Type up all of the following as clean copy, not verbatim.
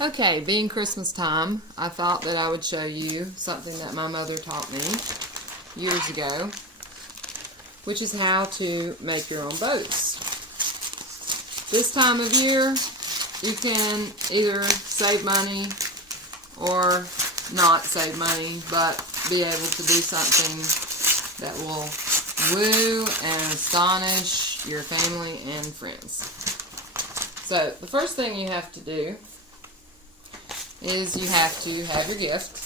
Okay, being Christmas time, I thought that I would show you something that my mother taught me years ago, which is how to make your own bows. This time of year, you can either save money or not save money, but be able to do something that will woo and astonish your family and friends. So, the first thing you have to do is you have to have your gift,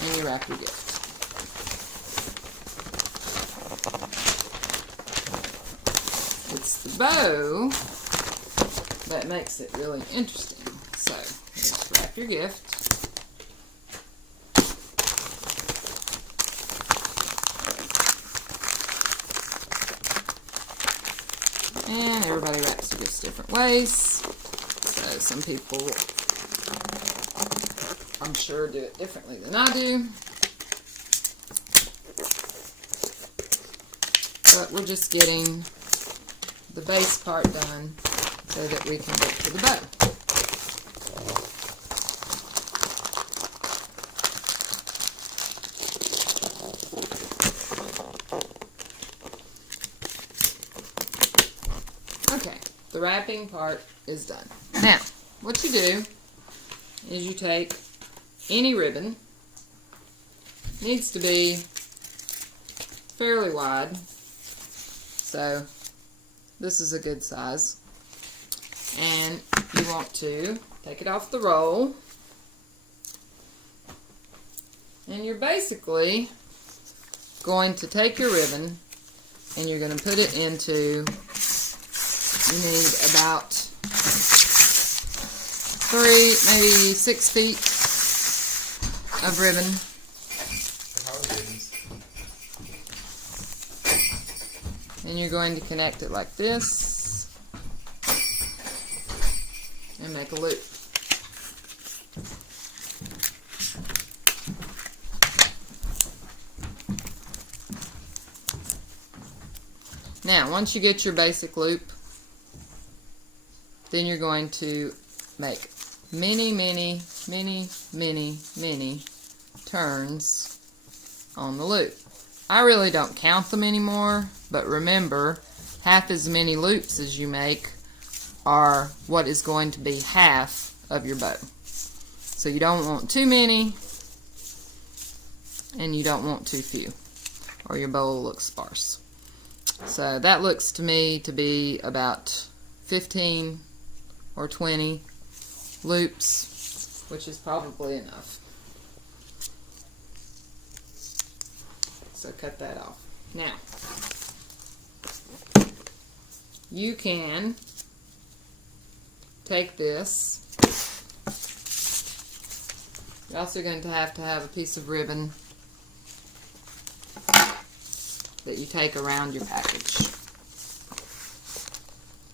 and you wrap your gift. It's the bow that makes it really interesting. So, just wrap your gift. And everybody wraps their gifts different ways. So some people, I'm sure, do it differently than I do. But we're just getting the base part done so that we can get to the bow. Okay, the wrapping part is done. Now, what you do is you take any ribbon. It needs to be fairly wide. So, this is a good size. And you want to take it off the roll. And you're basically going to take your ribbon and you're going to put it into, you need about 3, maybe 6 feet of ribbon. And you're going to connect it like this and make a loop. Now, once you get your basic loop, then you're going to make many turns on the loop. I really don't count them anymore, but remember, half as many loops as you make are what is going to be half of your bow. So you don't want too many, and you don't want too few, or your bow will look sparse. So that looks to me to be about 15 or 20 loops, which is probably enough. So cut that off. Now, you can take this. You're also going to have a piece of ribbon that you take around your package.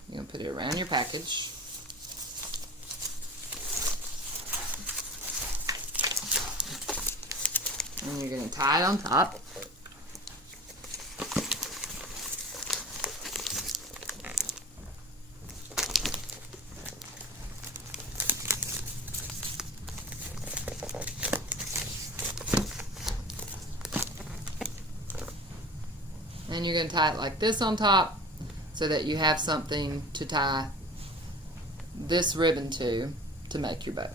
You're going to put it around your package. And you're going to tie it on top. And you're going to tie it like this on top so that you have something to tie this ribbon to make your bow.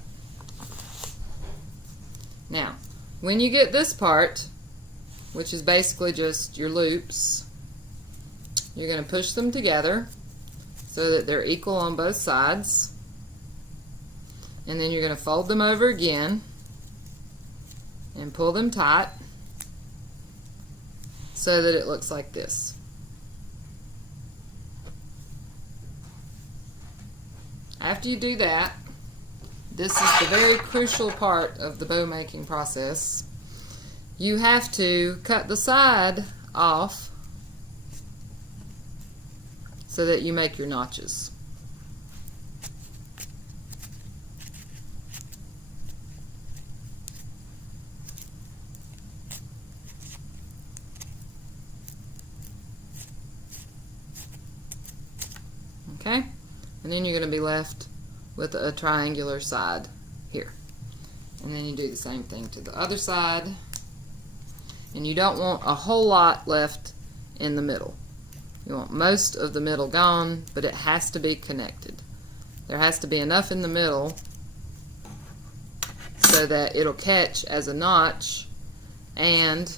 Now, when you get this part, which is basically just your loops, you're going to push them together so that they're equal on both sides. And then you're going to fold them over again and pull them tight so that it looks like this. After you do that, this is the very crucial part of the bow making process. You have to cut the side off so that you make your notches. Okay? And then you're going to be left with a triangular side here. And then you do the same thing to the other side. And you don't want a whole lot left in the middle. You want most of the middle gone, but it has to be connected. There has to be enough in the middle so that it'll catch as a notch, and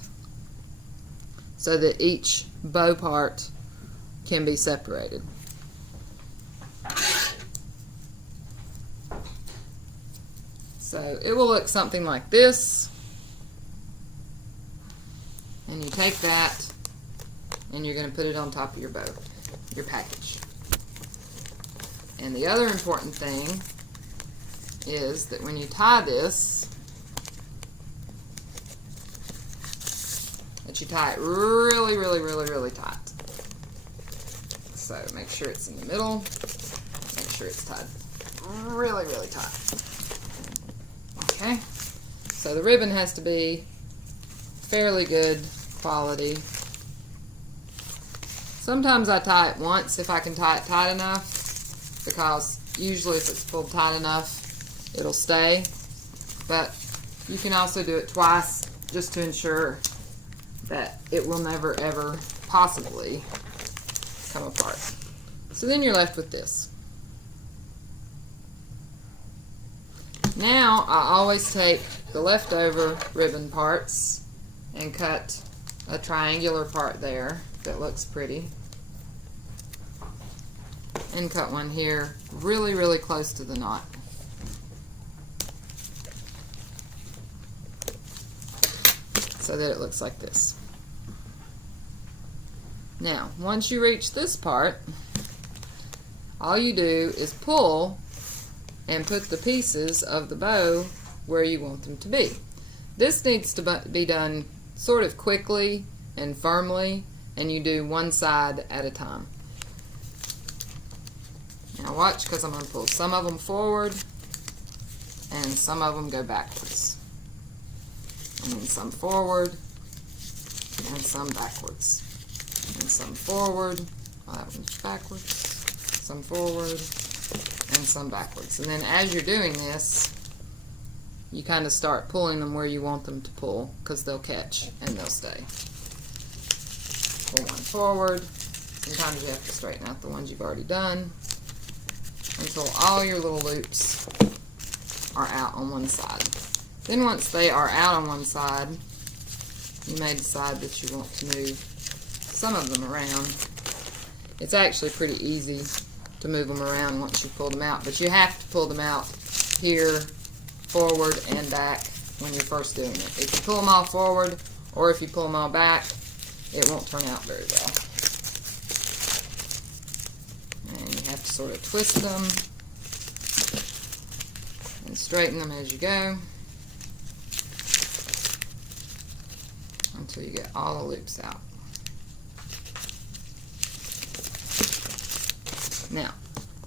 so that each bow part can be separated. So it will look something like this. And you take that and you're going to put it on top of your bow, your package. And the other important thing is that when you tie this, that you tie it really, really, really, really tight. So make sure it's in the middle. Make sure it's tied really, really tight. Okay. So the ribbon has to be fairly good quality. Sometimes I tie it once if I can tie it tight enough, because usually if it's pulled tight enough, it'll stay. But you can also do it twice just to ensure that it will never ever possibly come apart. So then you're left with this. Now I always take the leftover ribbon parts and cut a triangular part there that looks pretty, and cut one here really, really close to the knot. So that it looks like this. Now, once you reach this part, all you do is pull and put the pieces of the bow where you want them to be. This needs to be done sort of quickly and firmly, and you do one side at a time. Now watch, because I'm going to pull some of them forward and some of them go backwards. And then some forward and some backwards. And some forward, oh, that one's backwards, some forward, and some backwards. And then as you're doing this, you kind of start pulling them where you want them to pull, because they'll catch and they'll stay. Pull one forward. Sometimes you have to straighten out the ones you've already done until all your little loops are out on one side. Then once they are out on one side, you may decide that you want to move some of them around. It's actually pretty easy to move them around once you pull them out, but you have to pull them out here, forward, and back when you're first doing it. If you pull them all forward or if you pull them all back, it won't turn out very well. And you have to sort of twist them and straighten them as you go until you get all the loops out.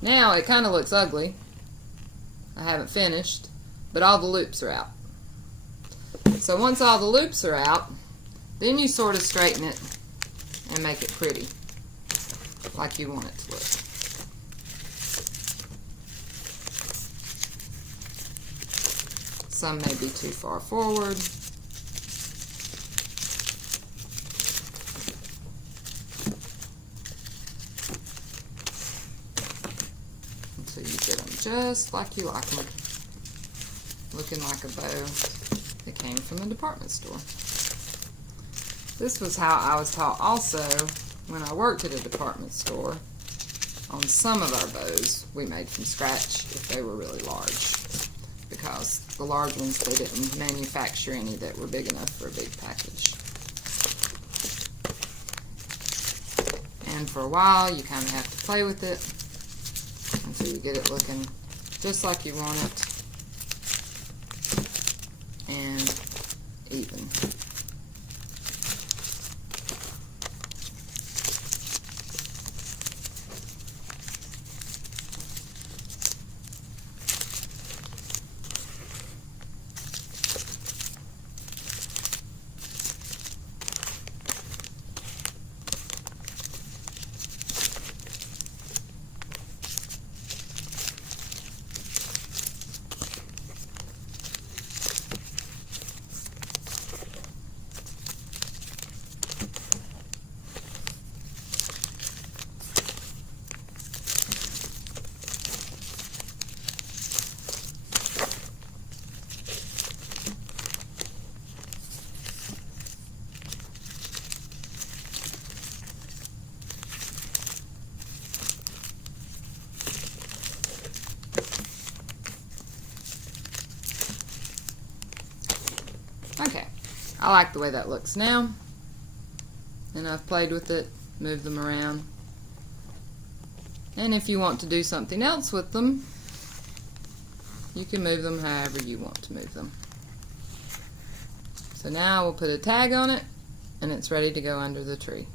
Now it kind of looks ugly. I haven't finished, but all the loops are out. So once all the loops are out, then you sort of straighten it and make it pretty, like you want it to look. Some may be too far forward. Until you get them just like you like them, looking like a bow that came from the department store. This was how I was taught also when I worked at a department store. On some of our bows, we made from scratch if they were really large, because the large ones, they didn't manufacture any that were big enough for a big package. And for a while, you kind of have to play with it until you get it looking just like you want it and even. I like the way that looks now. And I've played with it, moved them around. And if you want to do something else with them, you can move them however you want to move them. So now we'll put a tag on it, and it's ready to go under the tree.